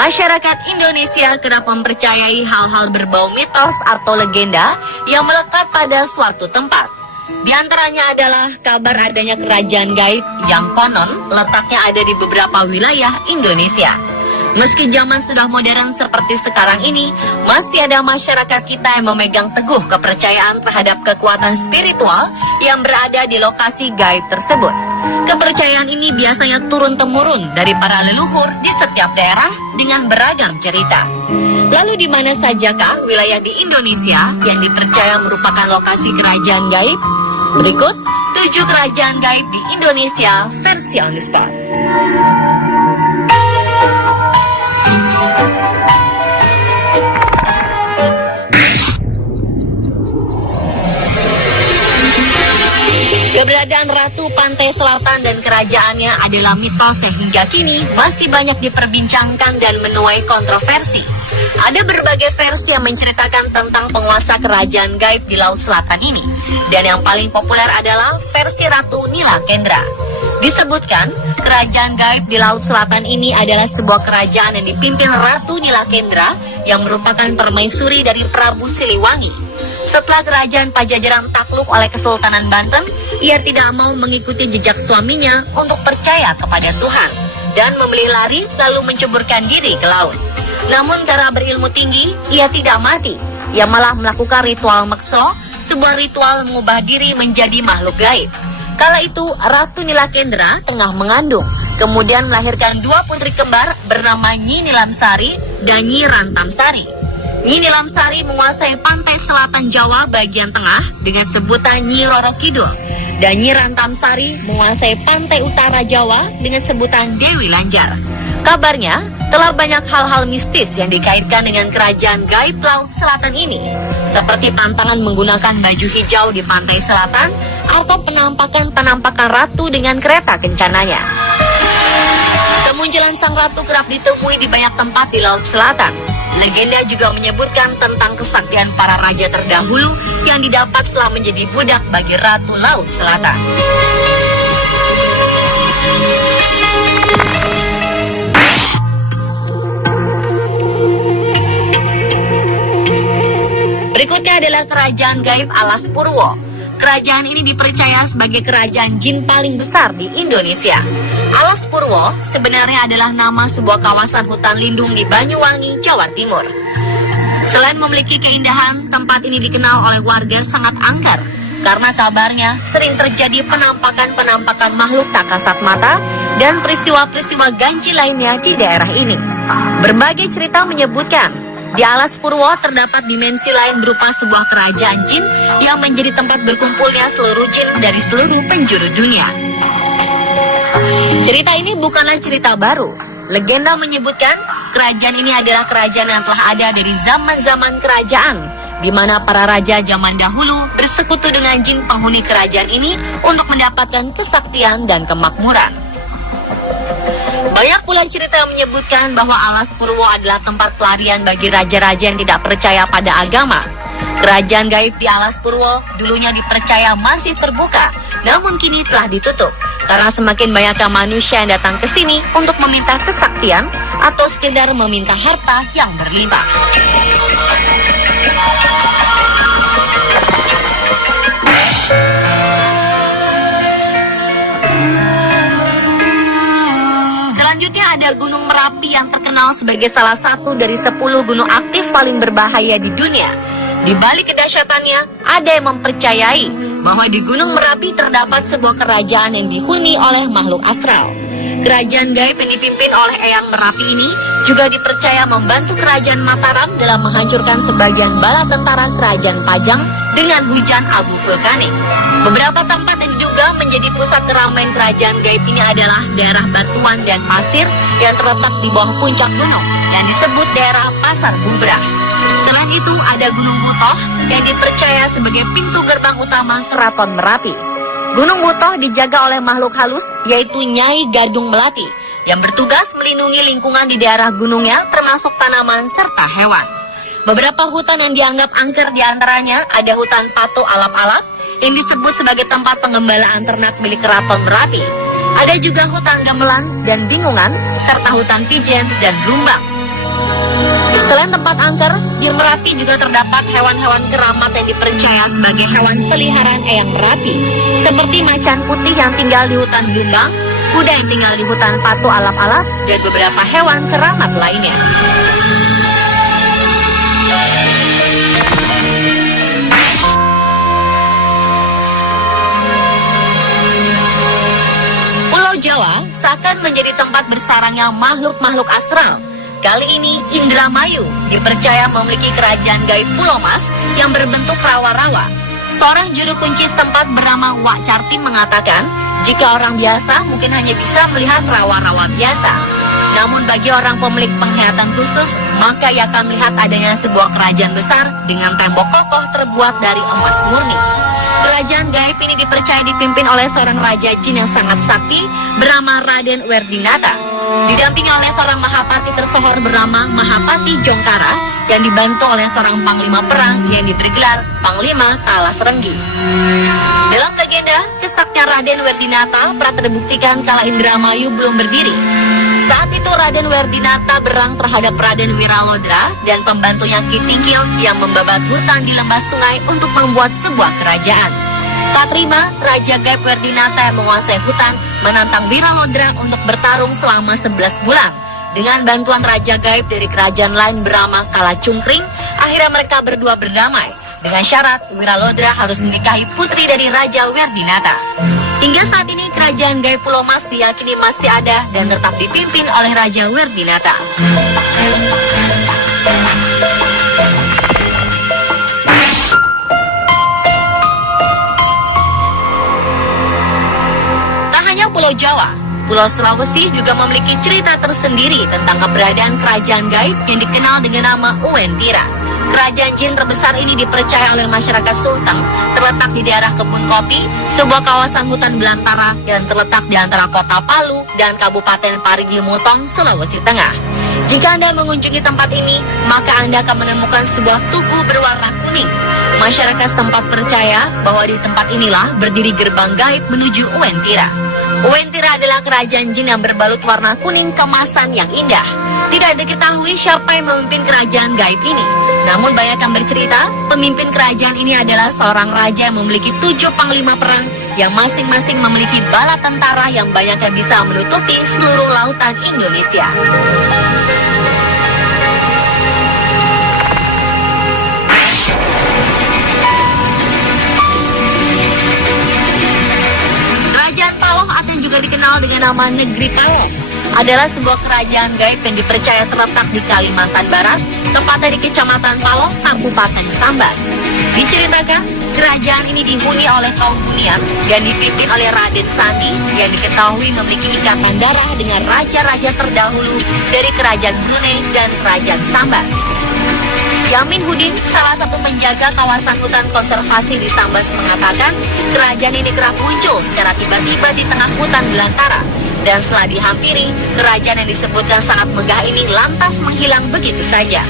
Masyarakat Indonesia kerap mempercayai hal-hal berbau mitos atau legenda yang melekat pada suatu tempat. Di antaranya adalah kabar adanya kerajaan gaib yang konon letaknya ada di beberapa wilayah Indonesia. Meski zaman sudah modern seperti sekarang ini, masih ada masyarakat kita yang memegang teguh kepercayaan terhadap kekuatan spiritual yang berada di lokasi gaib tersebut. Kepercayaan ini biasanya turun-temurun dari para leluhur di setiap daerah dengan beragam cerita. Lalu di mana sajakah wilayah di Indonesia yang dipercaya merupakan lokasi kerajaan gaib? Berikut 7 kerajaan gaib di Indonesia versi on the spot. Keberadaan Ratu Pantai Selatan dan kerajaannya adalah mitos yang hingga kini masih banyak diperbincangkan dan menuai kontroversi. Ada berbagai versi yang menceritakan tentang penguasa kerajaan gaib di Laut Selatan ini. Dan yang paling populer adalah versi Ratu Nila Kendra. Disebutkan, kerajaan gaib di Laut Selatan ini adalah sebuah kerajaan yang dipimpin Ratu Nila Kendra yang merupakan permaisuri dari Prabu Siliwangi. Setelah kerajaan Pajajaran takluk oleh Kesultanan Banten, ia tidak mau mengikuti jejak suaminya untuk percaya kepada Tuhan dan memilih lari lalu menceburkan diri ke laut. Namun karena berilmu tinggi, ia tidak mati. Ia malah melakukan ritual mekso, sebuah ritual mengubah diri menjadi makhluk gaib. Kala itu, Ratu Nila Kendra tengah mengandung, kemudian melahirkan 2 putri kembar bernama Nyi Nilamsari dan Nyi Rantamsari. Nyi Nilamsari menguasai pantai selatan Jawa bagian tengah dengan sebutan Nyi Roro Kidul, dan Nyi Rantamsari menguasai pantai utara Jawa dengan sebutan Dewi Lanjar. Kabarnya, telah banyak hal-hal mistis yang dikaitkan dengan kerajaan gaib Laut Selatan ini, seperti tantangan menggunakan baju hijau di pantai selatan atau penampakan ratu dengan kereta kencananya. Kemunculan sang ratu kerap ditemui di banyak tempat di Laut Selatan. Legenda juga menyebutkan tentang kesaktian para raja terdahulu yang didapat setelah menjadi budak bagi Ratu Laut Selatan. Berikutnya adalah kerajaan gaib Alas Purwo. Kerajaan ini dipercaya sebagai kerajaan jin paling besar di Indonesia. Alas Purwo sebenarnya adalah nama sebuah kawasan hutan lindung di Banyuwangi, Jawa Timur. Selain memiliki keindahan, tempat ini dikenal oleh warga sangat angker karena kabarnya sering terjadi penampakan makhluk tak kasat mata dan peristiwa-peristiwa ganjil lainnya di daerah ini. Berbagai cerita menyebutkan di Alas Purwo terdapat dimensi lain berupa sebuah kerajaan jin yang menjadi tempat berkumpulnya seluruh jin dari seluruh penjuru dunia. Cerita ini bukanlah cerita baru. Legenda menyebutkan kerajaan ini adalah kerajaan yang telah ada dari zaman-zaman kerajaan, di mana para raja zaman dahulu bersekutu dengan jin penghuni kerajaan ini untuk mendapatkan kesaktian dan kemakmuran. Banyak pula cerita yang menyebutkan bahwa Alas Purwo adalah tempat pelarian bagi raja-raja yang tidak percaya pada agama. Kerajaan gaib di Alas Purwo dulunya dipercaya masih terbuka, namun kini telah ditutup karena semakin banyaknya manusia yang datang ke sini untuk meminta kesaktian atau sekedar meminta harta yang berlimpah. Selanjutnya ada Gunung Merapi yang terkenal sebagai salah satu dari 10 gunung aktif paling berbahaya di dunia. Di balik kedahsyatannya, ada yang mempercayai bahwa di Gunung Merapi terdapat sebuah kerajaan yang dihuni oleh makhluk astral. Kerajaan gaib yang dipimpin oleh Eyang Merapi ini juga dipercaya membantu kerajaan Mataram dalam menghancurkan sebagian bala tentara kerajaan Pajang dengan hujan abu vulkanik. Beberapa tempat yang diduga menjadi pusat keramaian kerajaan gaib ini adalah daerah batuan dan pasir yang terletak di bawah puncak gunung yang disebut daerah Pasar Bubrah. Selain itu ada Gunung Butoh yang dipercaya sebagai pintu gerbang utama Keraton Merapi. Gunung Butoh dijaga oleh makhluk halus yaitu Nyai Gadung Melati yang bertugas melindungi lingkungan di daerah gunungnya termasuk tanaman serta hewan. Beberapa hutan yang dianggap angker diantaranya ada hutan Pato Alap-Alap yang disebut sebagai tempat pengembalaan ternak milik Keraton Merapi. Ada juga hutan Gamelan dan Bingungan serta hutan Pijen dan Blumbang. Selain tempat angker, di Merapi juga terdapat hewan-hewan keramat yang dipercaya sebagai hewan peliharaan Eyang Merapi, seperti macan putih yang tinggal di hutan Bumbang, kuda yang tinggal di hutan Patu Alap-Alap, dan beberapa hewan keramat lainnya. Pulau Jawa seakan menjadi tempat bersarangnya makhluk-makhluk astral. Kali ini Indramayu dipercaya memiliki kerajaan gaib Pulau Mas yang berbentuk rawa-rawa. Seorang juru kunci setempat bernama Wak Cartim mengatakan, jika orang biasa mungkin hanya bisa melihat rawa-rawa biasa. Namun bagi orang pemilik penglihatan khusus, maka ia akan melihat adanya sebuah kerajaan besar dengan tembok kokoh terbuat dari emas murni. Kerajaan gaib ini dipercaya dipimpin oleh seorang raja jin yang sangat sakti bernama Raden Werdinata. Didampingi oleh seorang Mahapati tersohor bernama Mahapati Jongkara yang dibantu oleh seorang panglima perang yang diberi gelar Panglima Kalas Renggi. Dalam legenda, kesaktian Raden Werdinata pernah terbuktikan kala Indramayu belum berdiri. Saat itu Raden Werdinata berang terhadap Raden Wiralodra dan pembantunya Ki Tingkil yang membabat hutan di lembah sungai untuk membuat sebuah kerajaan. Tak terima, Raja Gaib Werdinata yang menguasai hutan menantang Wiralodra untuk bertarung selama 11 bulan. Dengan bantuan Raja Gaib dari kerajaan lain bernama Kalacungkring, akhirnya mereka berdua berdamai. Dengan syarat, Wiralodra harus menikahi putri dari Raja Werdinata. Hingga saat ini, kerajaan gaib Pulau Mas diyakini masih ada dan tetap dipimpin oleh Raja Werdinata. Pulau Jawa, Pulau Sulawesi juga memiliki cerita tersendiri tentang keberadaan kerajaan gaib yang dikenal dengan nama Uwentira. Kerajaan jin terbesar ini dipercaya oleh masyarakat Sulteng, terletak di daerah Kebun Kopi, sebuah kawasan hutan belantara yang terletak di antara kota Palu dan Kabupaten Parigi Mutong, Sulawesi Tengah. Jika Anda mengunjungi tempat ini, maka Anda akan menemukan sebuah tugu berwarna kuning. Masyarakat setempat percaya bahwa di tempat inilah berdiri gerbang gaib menuju Uwentira. Uwentira adalah kerajaan jin yang berbalut warna kuning kemasan yang indah. Tidak diketahui siapa yang memimpin kerajaan gaib ini. Namun banyak yang bercerita, pemimpin kerajaan ini adalah seorang raja yang memiliki 7 panglima perang yang masing-masing memiliki bala tentara yang banyaknya bisa menutupi seluruh lautan Indonesia. Kerajaan Paloh atau juga dikenal dengan nama Negeri Paloh adalah sebuah kerajaan gaib yang dipercaya terletak di Kalimantan Barat, tepatnya di Kecamatan Paloh, Kabupaten Sambas. Diceritakan, kerajaan ini dihuni oleh kaum Bunian dan dipimpin oleh Raden Sandi yang diketahui memiliki ikatan darah dengan raja-raja terdahulu dari Kerajaan Brunei dan Kerajaan Sambas. Yamin Hudin, salah satu penjaga kawasan hutan konservasi di Sambas mengatakan, kerajaan ini kerap muncul secara tiba-tiba di tengah hutan belantara. Dan setelah dihampiri, kerajaan yang disebutkan sangat megah ini lantas menghilang begitu saja.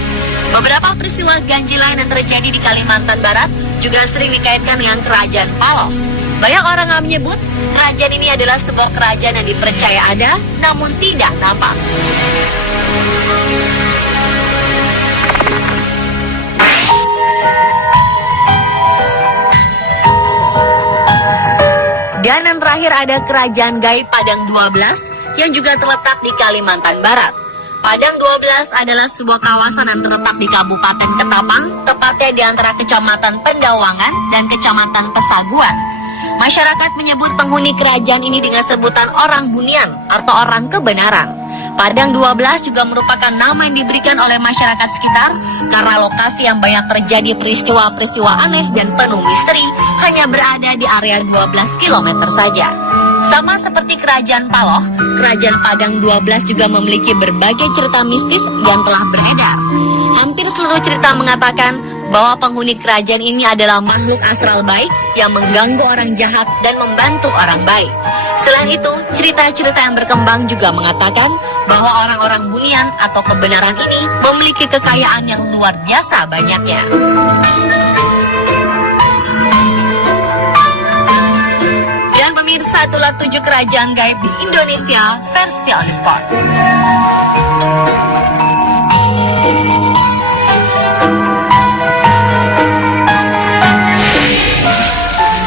Beberapa peristiwa ganjil lain yang terjadi di Kalimantan Barat juga sering dikaitkan dengan kerajaan Paloh. Banyak orang yang menyebut kerajaan ini adalah sebuah kerajaan yang dipercaya ada, namun tidak nampak. Dan yang terakhir ada kerajaan gaib Padang 12 yang juga terletak di Kalimantan Barat. Padang 12 adalah sebuah kawasan yang terletak di Kabupaten Ketapang, tepatnya di antara Kecamatan Pendawangan dan Kecamatan Pesaguan. Masyarakat menyebut penghuni kerajaan ini dengan sebutan orang Bunian atau orang kebenaran. Padang 12 juga merupakan nama yang diberikan oleh masyarakat sekitar karena lokasi yang banyak terjadi peristiwa-peristiwa aneh dan penuh misteri hanya berada di area 12 km saja. Sama seperti kerajaan Paloh, kerajaan Padang 12 juga memiliki berbagai cerita mistis yang telah beredar. Hampir seluruh cerita mengatakan bahwa penghuni kerajaan ini adalah makhluk astral baik yang mengganggu orang jahat dan membantu orang baik. Selain itu, cerita-cerita yang berkembang juga mengatakan bahwa orang-orang Bunian atau kebenaran ini memiliki kekayaan yang luar biasa banyaknya. Dan pemirsa, itulah 7 kerajaan gaib di Indonesia versi On The Spot.